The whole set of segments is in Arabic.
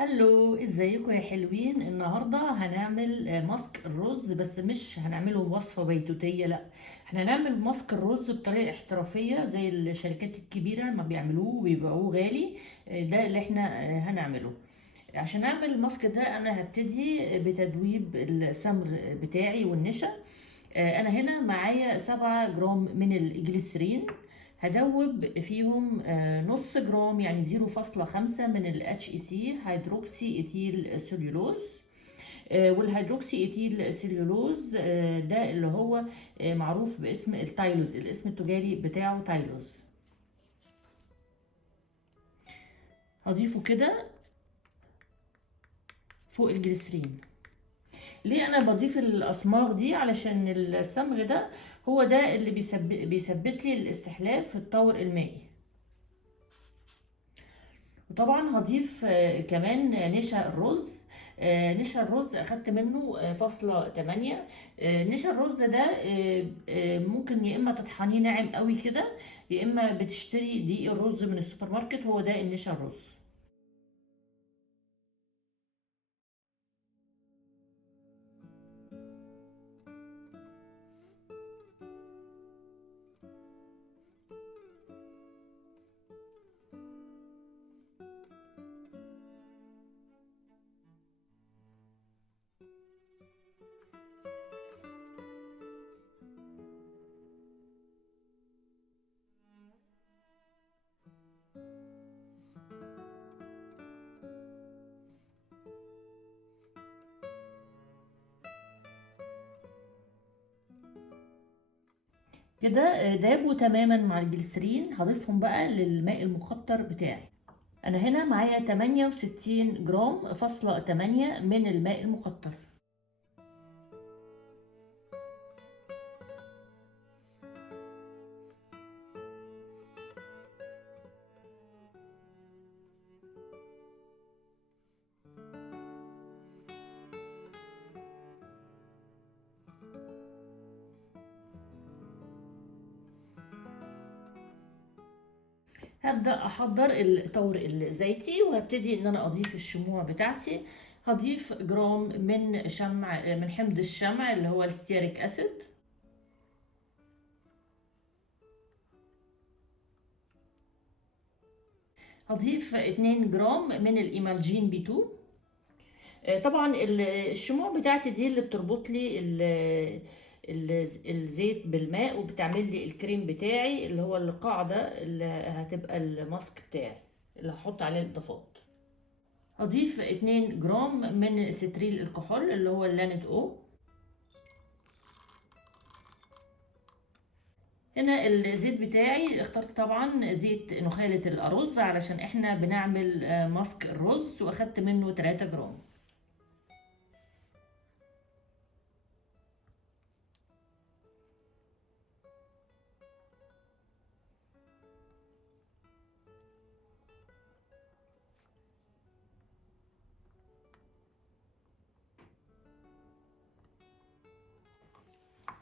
هلو، ازيكم يا حلوين؟ النهارده هنعمل ماسك الرز، بس مش هنعمله وصفه بيتوتيه، لا. احنا هنعمل ماسك الرز بطريقه احترافيه زي الشركات الكبيره ما بيعملوه وبيبيعوه غالي. ده اللي احنا هنعمله. عشان اعمل الماسك ده انا هبتدي بتدويب الصمغ بتاعي والنشا. انا هنا معايا 7 جرام من الجليسرين. هدوب فيهم نص جرام، يعني 0.5 من ال HEC هيدروكسي ايثيل سليولوز. والهيدروكسي ايثيل سليولوز ده اللي هو معروف باسم التايلوز، الاسم التجاري بتاعه تايلوز. هضيفه كده فوق الجليسرين. ليه انا بضيف الاصماغ دي؟ علشان الصمغ ده هو ده اللي بيثبت لي الاستحلاف في الطور المائي. وطبعا هضيف كمان نشا الرز. نشا الرز اخدت منه 0.8. نشا الرز ده ممكن يا اما تطحنيه ناعم قوي كده، يا اما بتشتري دقيق الرز من السوبر ماركت، هو ده النشا الرز. كده دابوا تماما مع الجليسرين. هضيفهم بقى للماء المقطر بتاعي. انا هنا معايا 68 جرام فاصلة 8 من الماء المقطر. هبدأ أحضر الطور الزيتي، وهبتدي إن أنا أضيف الشموع بتاعتي. هضيف جرام من شمع، من حمض الشمع اللي هو الستيريك أسيد. هضيف 2 جرام من الإيمالجين بي 2. طبعا الشموع بتاعتي دي اللي بتربط لي الزيت بالماء، وبتعمل لي الكريم بتاعي اللي هو القاعدة اللي هتبقى الماسك بتاعي اللي هحط عليه الإضافات. هضيف 2 جرام من ستريل الكحول اللي هو اللانت او. هنا الزيت بتاعي اخترت طبعا زيت نخالة الأرز علشان احنا بنعمل ماسك الرز، واخدت منه 3 جرام.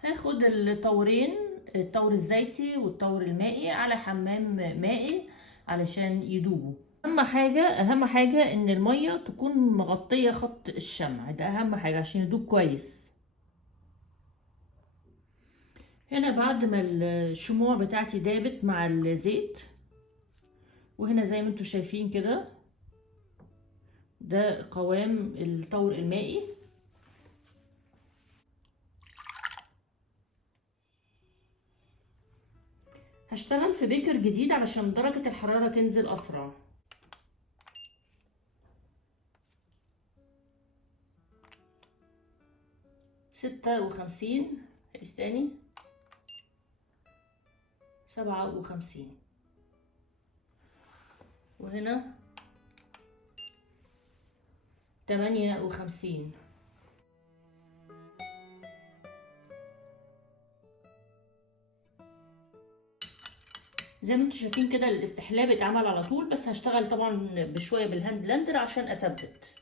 هاخد الطورين، الطور الزيتي والطور المائي، على حمام مائي علشان يدوبوا. اهم حاجة ان المية تكون مغطية خط الشمع، ده اهم حاجة عشان يدوب كويس. هنا بعد ما الشموع بتاعتي دابت مع الزيت، وهنا زي ما انتوا شايفين كده ده قوام الطور المائي. هشتغل في بيكر جديد علشان درجة الحرارة تنزل أسرع. 56، قيس تاني، 57، وهنا 58. زي ما انتوا شايفين كده الاستحلاب اتعمل على طول، بس هشتغل طبعا بشوية بالهاند بلندر عشان أثبت.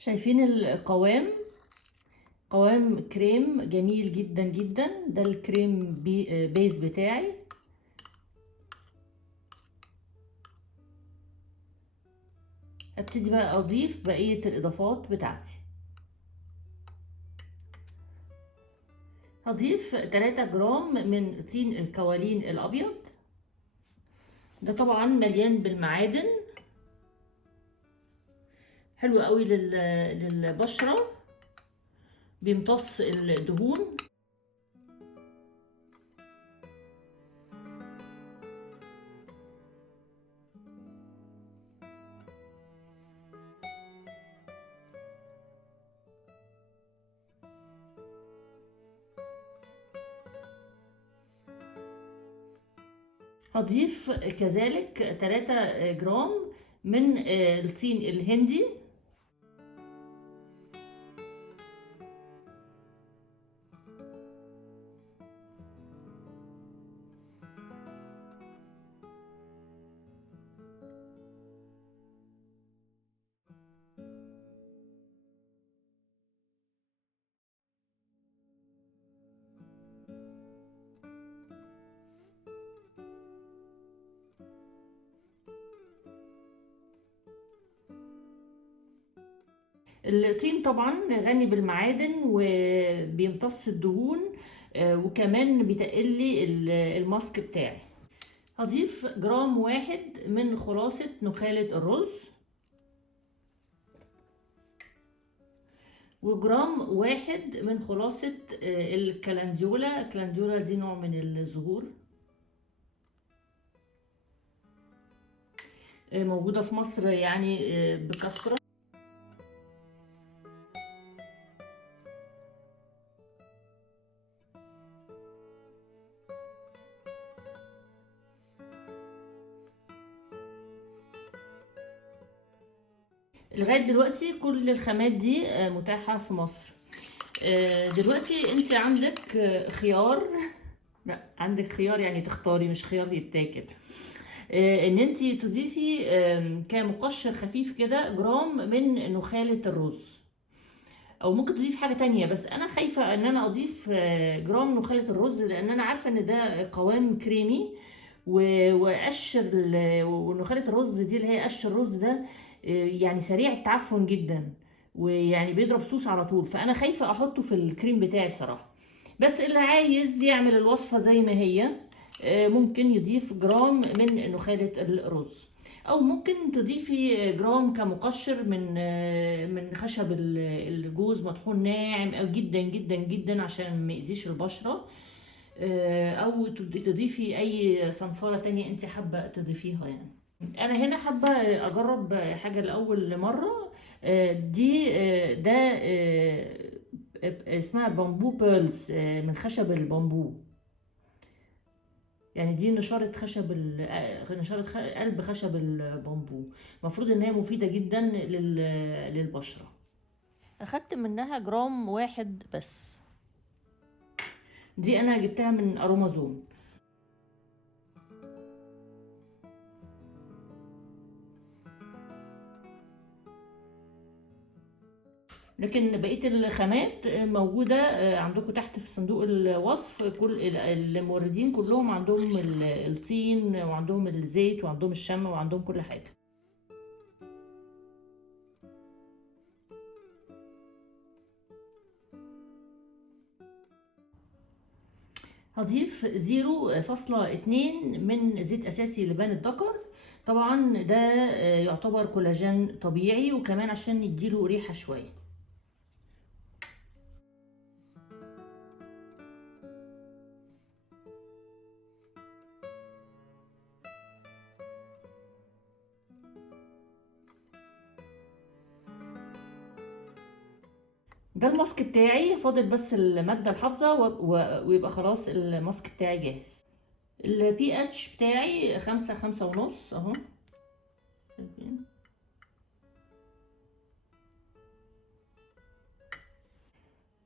شايفين القوام؟ قوام كريم جميل جدا جدا. ده الكريم بيز بتاعي. ابتدي بقى اضيف بقية الاضافات بتاعتي. هضيف 3 جرام من طين الكوالين الابيض. ده طبعا مليان بالمعادن، حلو قوي للبشرة، بيمتص الدهون. هضيف كذلك 3 جرام من الطين الهندي. الطين طبعا غني بالمعادن وبيمتص الدهون، وكمان بيتقلي الماسك بتاعي. هضيف جرام واحد من خلاصة نخالة الرز، وجرام واحد من خلاصة الكلنديولا. الكلنديولا دي نوع من الزهور، موجودة في مصر يعني بكثرة. لغاية دلوقتي كل الخامات دي متاحة في مصر. دلوقتي انت عندك خيار. لا، عندك خيار يعني تختاري، مش خيار يتاكل. ان انت تضيفي كمقشر خفيف كده جرام من نخالة الرز، او ممكن تضيف حاجة تانية، بس انا خايفة ان انا اضيف جرام نخالة الرز، لان انا عارفة ان ده قوام كريمي، وقشر ونخالة الرز دي اللي هي قش الرز ده يعني سريع التعفن جدا، ويعني بيضرب سوس على طول، فانا خايفة احطه في الكريم بتاعي بصراحة. بس اللي عايز يعمل الوصفة زي ما هي ممكن يضيف جرام من نخالة الرز، او ممكن تضيفي جرام كمقشر من خشب الجوز مطحون ناعم او جدا جدا جدا عشان ما يأذيش البشرة، او تضيفي اي صنفرة تانية انت حابة تضيفيها يعني. انا هنا حابة اجرب حاجة لاول مرة. دي ده اسمها بامبو بيرلز من خشب البامبو. يعني دي نشارة خشب قلب خشب البامبو. المفروض ان هي مفيدة جدا للبشرة. اخدت منها جرام واحد بس. دي انا جبتها من ارومازون. لكن بقية الخامات موجودة عندكم تحت في صندوق الوصف. كل الموردين كلهم عندهم الطين، وعندهم الزيت، وعندهم الشمع، وعندهم كل حاجة. هضيف 0.2 من زيت أساسي لبان الذكر. طبعا ده يعتبر كولاجين طبيعي، وكمان عشان يديله ريحة شوية. ده الماسك بتاعي، فاضل بس المادة الحافظة ويبقى خلاص الماسك بتاعي جاهز. البي اتش بتاعي 5.5 اهو.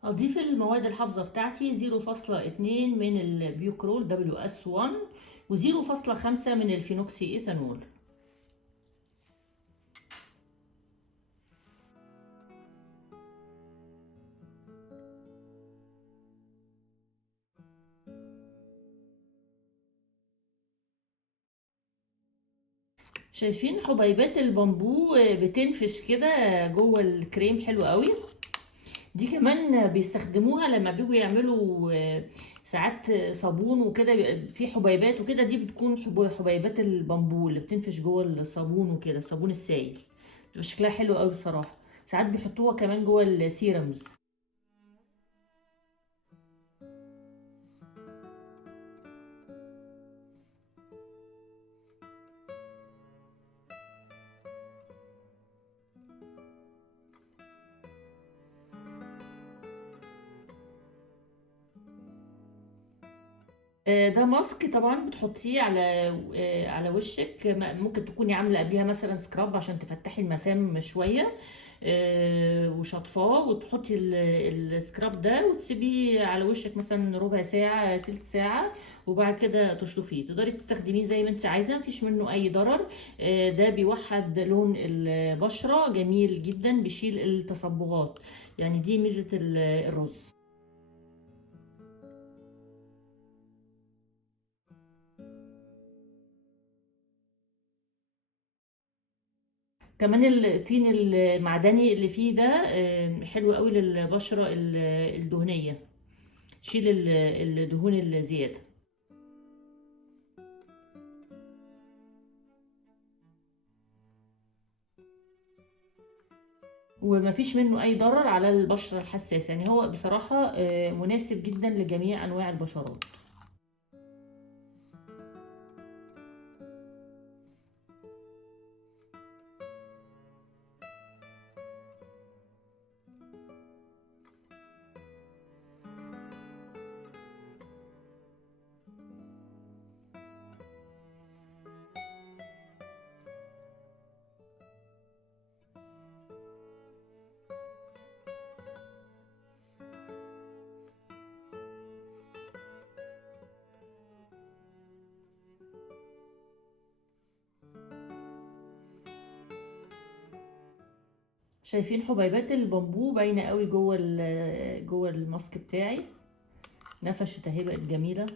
هضيف المواد الحافظة بتاعتي 0.2 من البيوكرول WS1، و0.5 من الفينوكسي ايثانول. شايفين حبيبات البامبو بتنفش كده جوه الكريم، حلو قوي. دي كمان بيستخدموها لما بيجوا يعملوا ساعات صابون وكده، بيبقى في حبيبات وكده، دي بتكون حبيبات البامبو اللي بتنفش جوه الصابون وكده، الصابون السائل، بتبقى شكلها حلو قوي الصراحة. ساعات بيحطوها كمان جوه السيرمز. ده ماسك طبعا بتحطيه على وشك، ممكن تكوني عامله قبليها مثلا سكراب عشان تفتحي المسام شويه، وشطفاه، وتحطي السكراب ده وتسيبيه على وشك مثلا ربع ساعه تلت ساعه، وبعد كده تشطفيه. تقدري تستخدميه زي ما انت عايزه، مفيش منه اي ضرر. ده بيوحد لون البشره، جميل جدا، بيشيل التصبغات. يعني دي ميزه الرز. كمان الطين المعدني اللي فيه ده حلو قوي للبشرة الدهنية، شيل الدهون الزيادة. ومفيش منه أي ضرر على البشرة الحساسة، يعني هو بصراحة مناسب جدا لجميع أنواع البشرات. شايفين حبيبات البامبو باينة قوي جوه جوه الماسك بتاعي، نفشت اهي، بقت جميلة.